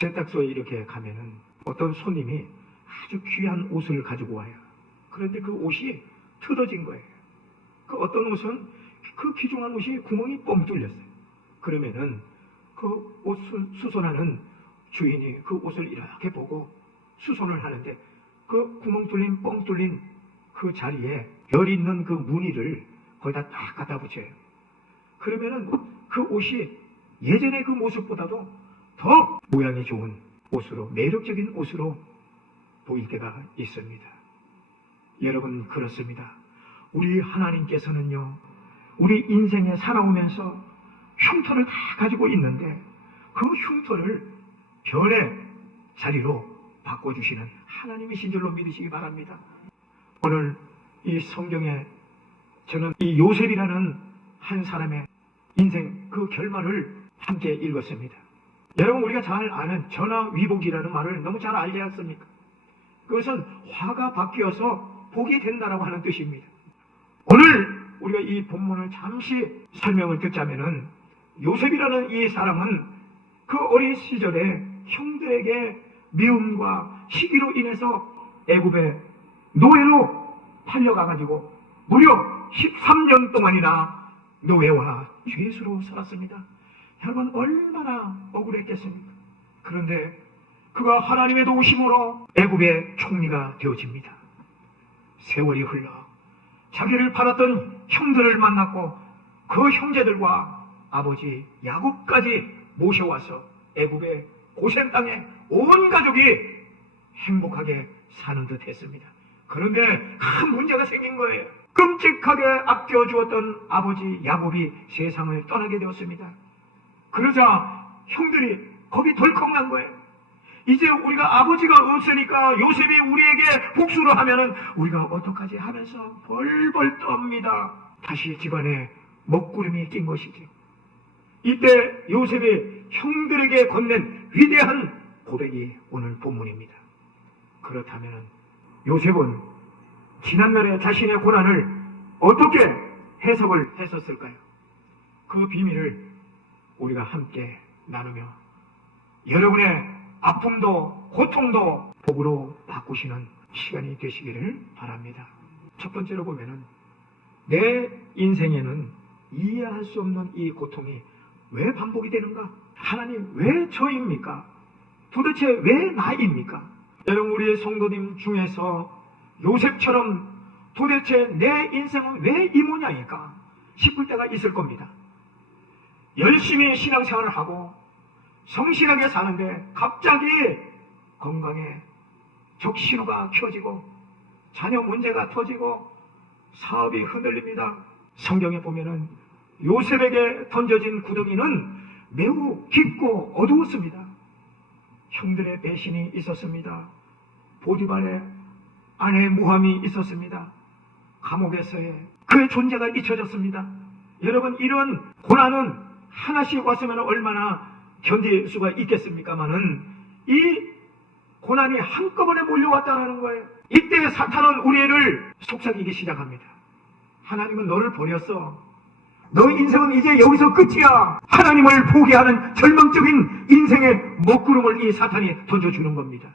세탁소에 이렇게 가면은 어떤 손님이 아주 귀한 옷을 가지고 와요. 그런데 그 옷이 틀어진 거예요. 그 어떤 옷은 그 귀중한 옷이 구멍이 뻥 뚫렸어요. 그러면은 그 옷 수선하는 주인이 그 옷을 이렇게 보고 수선을 하는데 그 구멍 뚫린 뻥 뚫린 그 자리에 열 있는 그 무늬를 거기다 딱 갖다 붙여요. 그러면은 그 옷이 예전의 그 모습보다도 더 모양이 좋은 옷으로, 매력적인 옷으로 보일 때가 있습니다. 여러분, 그렇습니다. 우리 하나님께서는요, 우리 인생에 살아오면서 흉터를 다 가지고 있는데 그 흉터를 별의 자리로 바꿔주시는 하나님이신 줄로 믿으시기 바랍니다. 오늘 이 성경에 저는 이 요셉이라는 한 사람의 인생 그 결말을 함께 읽었습니다. 여러분, 우리가 잘 아는 전화위복이라는 말을 너무 잘 알지 않습니까? 그것은 화가 바뀌어서 복이 된다라고 하는 뜻입니다. 오늘 우리가 이 본문을 잠시 설명을 듣자면은 요셉이라는 이 사람은 그 어린 시절에 형들에게 미움과 시기로 인해서 애굽의 노예로 팔려가가지고 무려 13년 동안이나 노예와 죄수로 살았습니다. 여러분, 얼마나 억울했겠습니까? 그런데 그가 하나님의 도우심으로 애굽의 총리가 되어집니다. 세월이 흘러 자기를 팔았던 형들을 만났고 그 형제들과 아버지 야곱까지 모셔와서 애굽의 고센 땅에 온 가족이 행복하게 사는 듯 했습니다. 그런데 큰 문제가 생긴 거예요. 끔찍하게 아껴주었던 아버지 야곱이 세상을 떠나게 되었습니다. 그러자 형들이 겁이 덜컥 난 거예요. 이제 우리가 아버지가 없으니까 요셉이 우리에게 복수를 하면은 우리가 어떡하지 하면서 벌벌 떱니다. 다시 집안에 먹구름이 낀 것이죠. 이때 요셉이 형들에게 건넨 위대한 고백이 오늘 본문입니다. 그렇다면 요셉은 지난날의 자신의 고난을 어떻게 해석을 했었을까요? 그 비밀을 우리가 함께 나누며 여러분의 아픔도 고통도 복으로 바꾸시는 시간이 되시기를 바랍니다. 첫 번째로 보면은 내 인생에는 이해할 수 없는 이 고통이 왜 반복이 되는가? 하나님, 왜 저입니까? 도대체 왜 나입니까? 여러분, 우리의 성도님 중에서 요셉처럼 도대체 내 인생은 왜 이 모양일까 싶을 때가 있을 겁니다. 열심히 신앙생활을 하고 성실하게 사는데 갑자기 건강에 적신호가 켜지고 자녀 문제가 터지고 사업이 흔들립니다. 성경에 보면은 요셉에게 던져진 구덩이는 매우 깊고 어두웠습니다. 형들의 배신이 있었습니다. 보디발의 아내의 모함이 있었습니다. 감옥에서의 그의 존재가 잊혀졌습니다. 여러분, 이런 고난은 하나씩 왔으면 얼마나 견딜 수가 있겠습니까마는 이 고난이 한꺼번에 몰려왔다는 거예요. 이때 사탄은 우리를 속삭이기 시작합니다. 하나님은 너를 버렸어. 너 인생은 이제 여기서 끝이야. 하나님을 포기하는 절망적인 인생의 먹구름을 이 사탄이 던져주는 겁니다.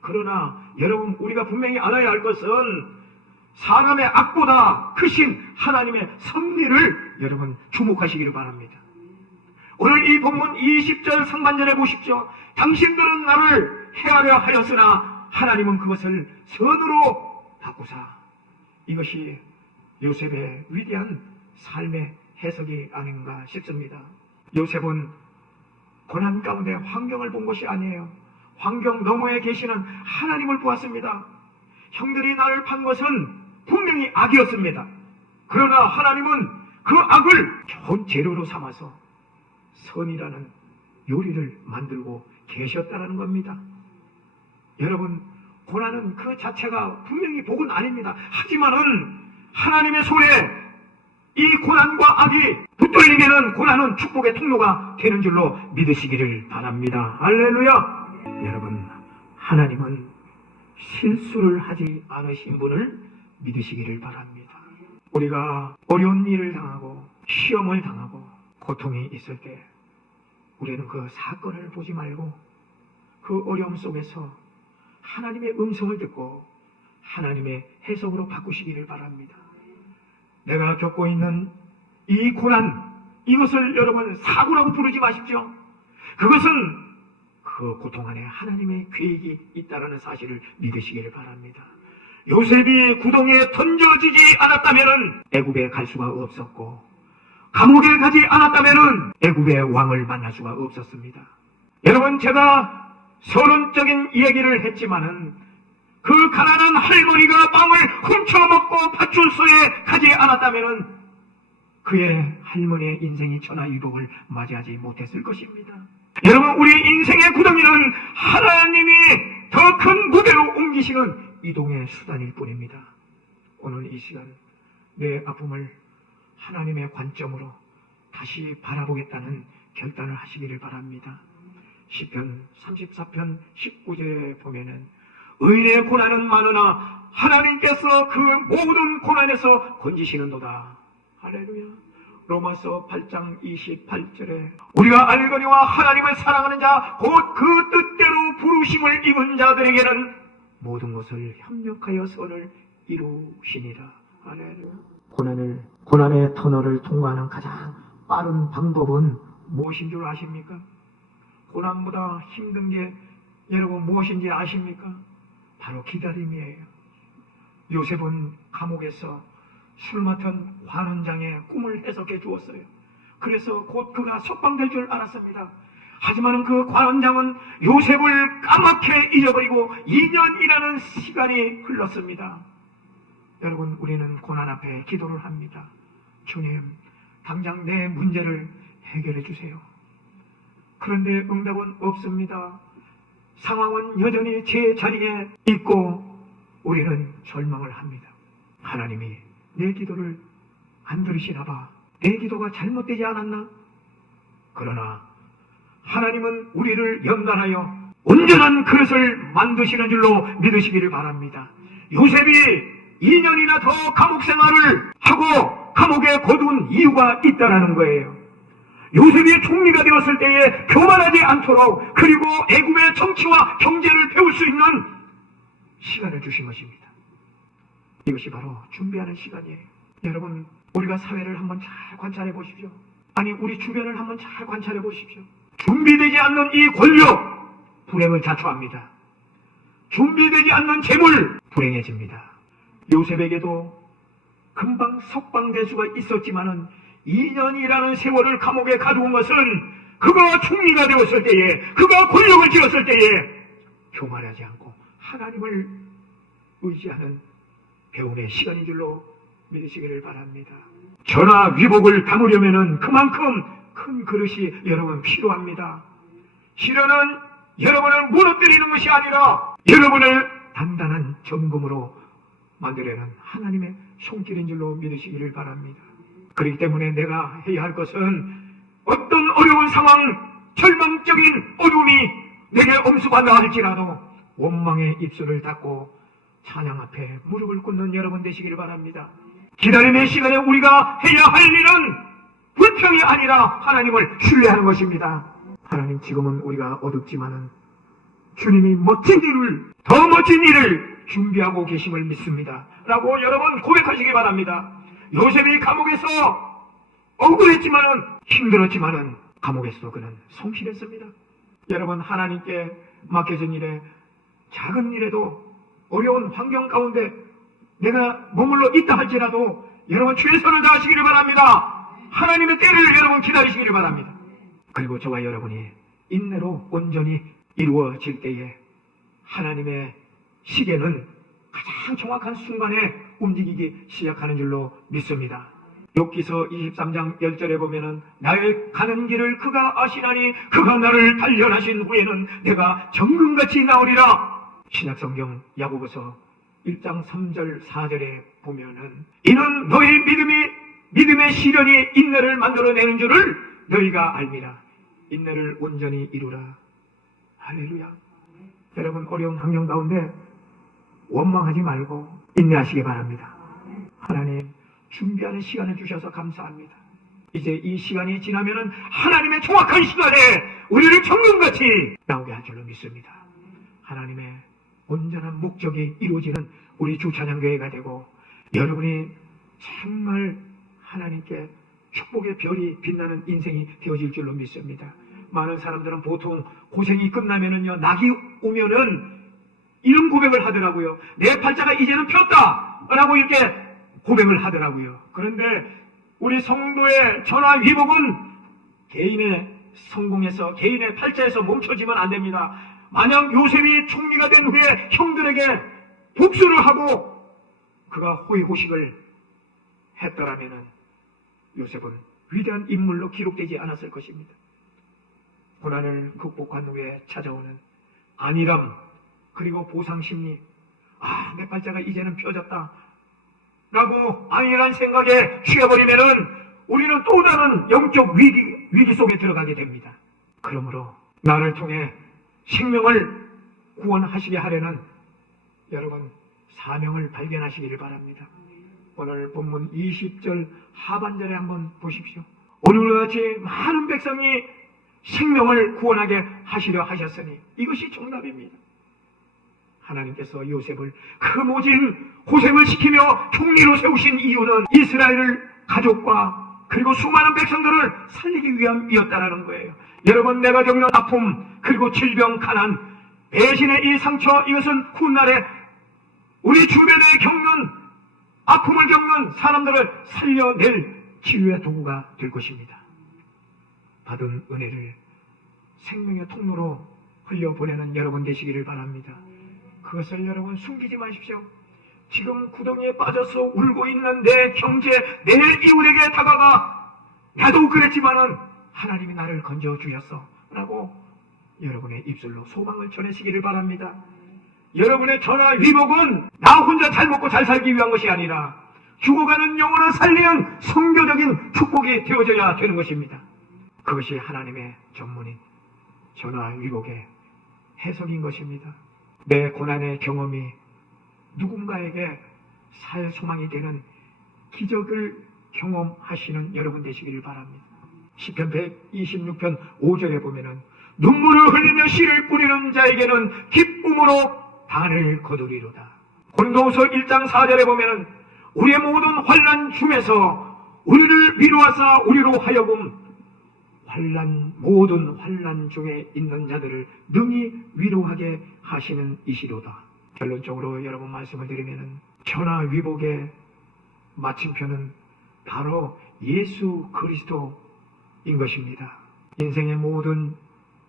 그러나 여러분, 우리가 분명히 알아야 할 것은 사람의 악보다 크신 하나님의 섭리를 여러분 주목하시기를 바랍니다. 오늘 이 본문 20절 상반절에 보십시오. 당신들은 나를 해하려 하였으나 하나님은 그것을 선으로 바꾸사. 이것이 요셉의 위대한 삶의 해석이 아닌가 싶습니다. 요셉은 고난 가운데 환경을 본 것이 아니에요. 환경 너머에 계시는 하나님을 보았습니다. 형들이 나를 판 것은 분명히 악이었습니다. 그러나 하나님은 그 악을 좋은 재료로 삼아서 선이라는 요리를 만들고 계셨다는 겁니다. 여러분, 고난은 그 자체가 분명히 복은 아닙니다. 하지만은 하나님의 손에 이 고난과 악이 붙들리면은 고난은 축복의 통로가 되는 줄로 믿으시기를 바랍니다. 할렐루야! 여러분, 하나님은 실수를 하지 않으신 분을 믿으시기를 바랍니다. 우리가 어려운 일을 당하고 시험을 당하고 고통이 있을 때 우리는 그 사건을 보지 말고 그 어려움 속에서 하나님의 음성을 듣고 하나님의 해석으로 바꾸시기를 바랍니다. 내가 겪고 있는 이 고난, 이것을 여러분 사고라고 부르지 마십시오. 그것은 그 고통 안에 하나님의 계획이 있다는 사실을 믿으시기를 바랍니다. 요셉이 구덩이에 던져지지 않았다면 애굽에 갈 수가 없었고, 감옥에 가지 않았다면 애굽의 왕을 만날 수가 없었습니다. 여러분, 제가 서론적인 이야기를 했지만은 그 가난한 할머니가 빵을 훔쳐먹고 파출소에 가지 않았다면 그의 할머니의 인생이 천하유복을 맞이하지 못했을 것입니다. 여러분, 우리 인생의 구덩이는 하나님이 더 큰 무대로 옮기시는 이동의 수단일 뿐입니다. 오늘 이 시간 내 아픔을 하나님의 관점으로 다시 바라보겠다는 결단을 하시기를 바랍니다. 시편 34편 19절에 보면은 의인의 고난은 많으나 하나님께서 그 모든 고난에서 건지시는도다. 할렐루야. 로마서 8장 28절에 우리가 알거니와 하나님을 사랑하는 자 곧 그 뜻대로 부르심을 입은 자들에게는 모든 것을 협력하여 선을 이루시니라. 할렐루야. 고난의 터널을 통과하는 가장 빠른 방법은 무엇인 줄 아십니까? 고난보다 힘든 게 여러분 무엇인지 아십니까? 바로 기다림이에요. 요셉은 감옥에서 술 맡은 관원장의 꿈을 해석해 주었어요. 그래서 곧 그가 석방될 줄 알았습니다. 하지만 그 관원장은 요셉을 까맣게 잊어버리고 2년이라는 시간이 흘렀습니다. 여러분, 우리는 고난 앞에 기도를 합니다. 주님, 당장 내 문제를 해결해 주세요. 그런데 응답은 없습니다. 상황은 여전히 제 자리에 있고 우리는 절망을 합니다. 하나님이 내 기도를 안 들으시나 봐. 내 기도가 잘못되지 않았나? 그러나 하나님은 우리를 연단하여 온전한 그릇을 만드시는 줄로 믿으시기를 바랍니다. 요셉이 2년이나 더 감옥 생활을 하고 감옥에 거둔 이유가 있다라는 거예요. 요셉이 총리가 되었을 때에 교만하지 않도록, 그리고 애굽의 정치와 경제를 배울 수 있는 시간을 주신 것입니다. 이것이 바로 준비하는 시간이에요. 여러분, 우리가 사회를 한번 잘 관찰해 보십시오. 아니, 우리 주변을 한번 잘 관찰해 보십시오. 준비되지 않는 이 권력, 불행을 자초합니다. 준비되지 않는 재물, 불행해집니다. 요셉에게도 금방 석방될 수가 있었지만은 2년이라는 세월을 감옥에 가두은 것은 그가 총리가 되었을 때에, 그가 권력을 쥐었을 때에 교만하지 않고 하나님을 의지하는 배움의 시간인 줄로 믿으시기를 바랍니다. 전화 위복을 담으려면은 그만큼 큰 그릇이 여러분 필요합니다. 시련은 여러분을 무너뜨리는 것이 아니라 여러분을 단단한 점검으로 만들려는 하나님의 손길인 줄로 믿으시기를 바랍니다. 그렇기 때문에 내가 해야 할 것은 어떤 어려운 상황, 절망적인 어둠이 내게 엄습한다 할지라도 원망의 입술을 닫고 찬양 앞에 무릎을 꿇는 여러분 되시기를 바랍니다. 기다림의 시간에 우리가 해야 할 일은 불평이 아니라 하나님을 신뢰하는 것입니다. 하나님, 지금은 우리가 어둡지만은 주님이 멋진 일을, 더 멋진 일을 준비하고 계심을 믿습니다. 라고 여러분 고백하시기 바랍니다. 요셉이 감옥에서 억울했지만은, 힘들었지만은 감옥에서도 그는 성실했습니다. 여러분, 하나님께 맡겨진 일에, 작은 일에도 어려운 환경 가운데 내가 머물러 있다 할지라도 여러분 최선을 다하시기를 바랍니다. 하나님의 때를 여러분 기다리시기를 바랍니다. 그리고 저와 여러분이 인내로 온전히 이루어질 때에 하나님의 시계는 가장 정확한 순간에 움직이기 시작하는 줄로 믿습니다. 욥기서 23장 10절에 보면은 나의 가는 길을 그가 아시나니 그가 나를 단련하신 후에는 내가 정금같이 나오리라. 신약성경 야고보서 1장 3절 4절에 보면은 이는 너희 믿음의 시련이 인내를 만들어내는 줄을 너희가 알미라. 인내를 온전히 이루라. 할렐루야. 여러분, 어려운 환경 가운데 원망하지 말고 인내하시기 바랍니다. 하나님, 준비하는 시간을 주셔서 감사합니다. 이제 이 시간이 지나면은 하나님의 정확한 시간에 우리를 정금같이 나오게 할 줄로 믿습니다. 하나님의 온전한 목적이 이루어지는 우리 주찬양교회가 되고 여러분이 정말 하나님께 축복의 별이 빛나는 인생이 되어질 줄로 믿습니다. 많은 사람들은 보통 고생이 끝나면은요, 낙이 오면은 이런 고백을 하더라고요. 내 팔자가 이제는 폈다! 라고 이렇게 고백을 하더라고요. 그런데 우리 성도의 전화위복은 개인의 성공에서, 개인의 팔자에서 멈춰지면 안 됩니다. 만약 요셉이 총리가 된 후에 형들에게 복수를 하고 그가 호의호식을 했더라면은 요셉은 위대한 인물로 기록되지 않았을 것입니다. 고난을 극복한 후에 찾아오는 안일함, 그리고 보상심리, 내 팔자가 이제는 펴졌다 라고 안일한 생각에 취해버리면은 우리는 또 다른 영적 위기 속에 들어가게 됩니다. 그러므로 나를 통해 생명을 구원하시게 하려는 여러분 사명을 발견하시기를 바랍니다. 오늘 본문 20절 하반절에 한번 보십시오. 오늘과 같이 많은 백성이 생명을 구원하게 하시려 하셨으니 이것이 정답입니다. 하나님께서 요셉을 그 모진 고생을 시키며 총리로 세우신 이유는 이스라엘 가족과 그리고 수많은 백성들을 살리기 위함이었다라는 거예요. 여러분, 내가 겪는 아픔, 그리고 질병, 가난, 배신의 이 상처, 이것은 훗날에 우리 주변에 겪는 아픔을 겪는 사람들을 살려낼 치유의 도구가 될 것입니다. 받은 은혜를 생명의 통로로 흘려보내는 여러분 되시기를 바랍니다. 그것을 여러분 숨기지 마십시오. 지금 구덩이에 빠져서 울고 있는 내 형제, 내 이웃에게 다가가 나도 그랬지만은 하나님이 나를 건져주셨어 라고 여러분의 입술로 소망을 전해시기를 바랍니다. 여러분의 전화위복은 나 혼자 잘 먹고 잘 살기 위한 것이 아니라 죽어가는 영혼을 살리는 선교적인 축복이 되어져야 되는 것입니다. 그것이 하나님의 전문인 전화위복의 해석인 것입니다. 내 고난의 경험이 누군가에게 살 소망이 되는 기적을 경험하시는 여러분 되시기를 바랍니다. 시편 126편 5절에 보면은 눈물을 흘리며 씨를 뿌리는 자에게는 기쁨으로 단을 거두리로다. 고린도후서 1장 4절에 보면은 우리의 모든 환난 중에서 우리를 위로하사 우리로 하여금 모든 환난 중에 있는 자들을 능히 위로하게 하시는 이시로다. 결론적으로 여러분 말씀을 드리면은 전화위복의 마침표는 바로 예수 그리스도인 것입니다. 인생의 모든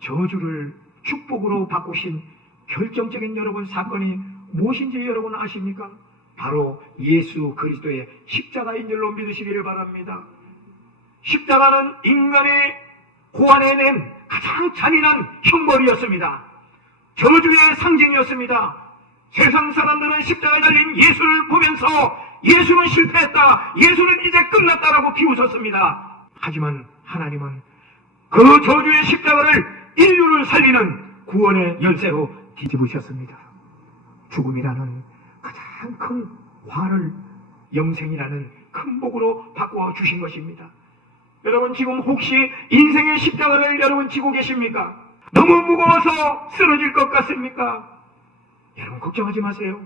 저주를 축복으로 바꾸신 결정적인 여러분 사건이 무엇인지 여러분 아십니까? 바로 예수 그리스도의 십자가인 줄로 믿으시기를 바랍니다. 십자가는 인간의 고안에 낸 가장 잔인한 형벌이었습니다. 저주의 상징이었습니다. 세상 사람들은 십자가에 달린 예수를 보면서 예수는 실패했다, 예수는 이제 끝났다라고 비웃었습니다. 하지만 하나님은 그 저주의 십자가를 인류를 살리는 구원의 열쇠로 뒤집으셨습니다. 죽음이라는 가장 큰 화를 영생이라는 큰 복으로 바꾸어 주신 것입니다. 여러분, 지금 혹시 인생의 십자가를 여러분 지고 계십니까? 너무 무거워서 쓰러질 것 같습니까? 여러분 걱정하지 마세요.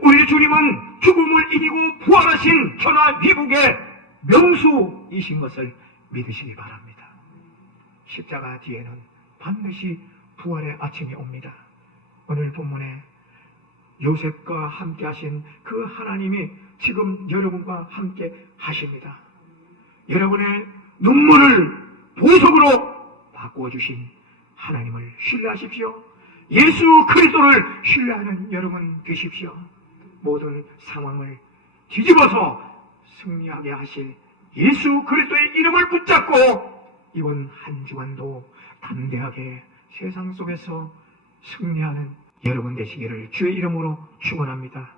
우리 주님은 죽음을 이기고 부활하신 전화위복의 명수이신 것을 믿으시기 바랍니다. 십자가 뒤에는 반드시 부활의 아침이 옵니다. 오늘 본문에 요셉과 함께 하신 그 하나님이 지금 여러분과 함께 하십니다. 여러분의 눈물을 보석으로 바꾸어 주신 하나님을 신뢰하십시오. 예수 그리스도를 신뢰하는 여러분 되십시오. 모든 상황을 뒤집어서 승리하게 하실 예수 그리스도의 이름을 붙잡고 이번 한 주간도 담대하게 세상 속에서 승리하는 여러분 되시기를 주의 이름으로 축원합니다.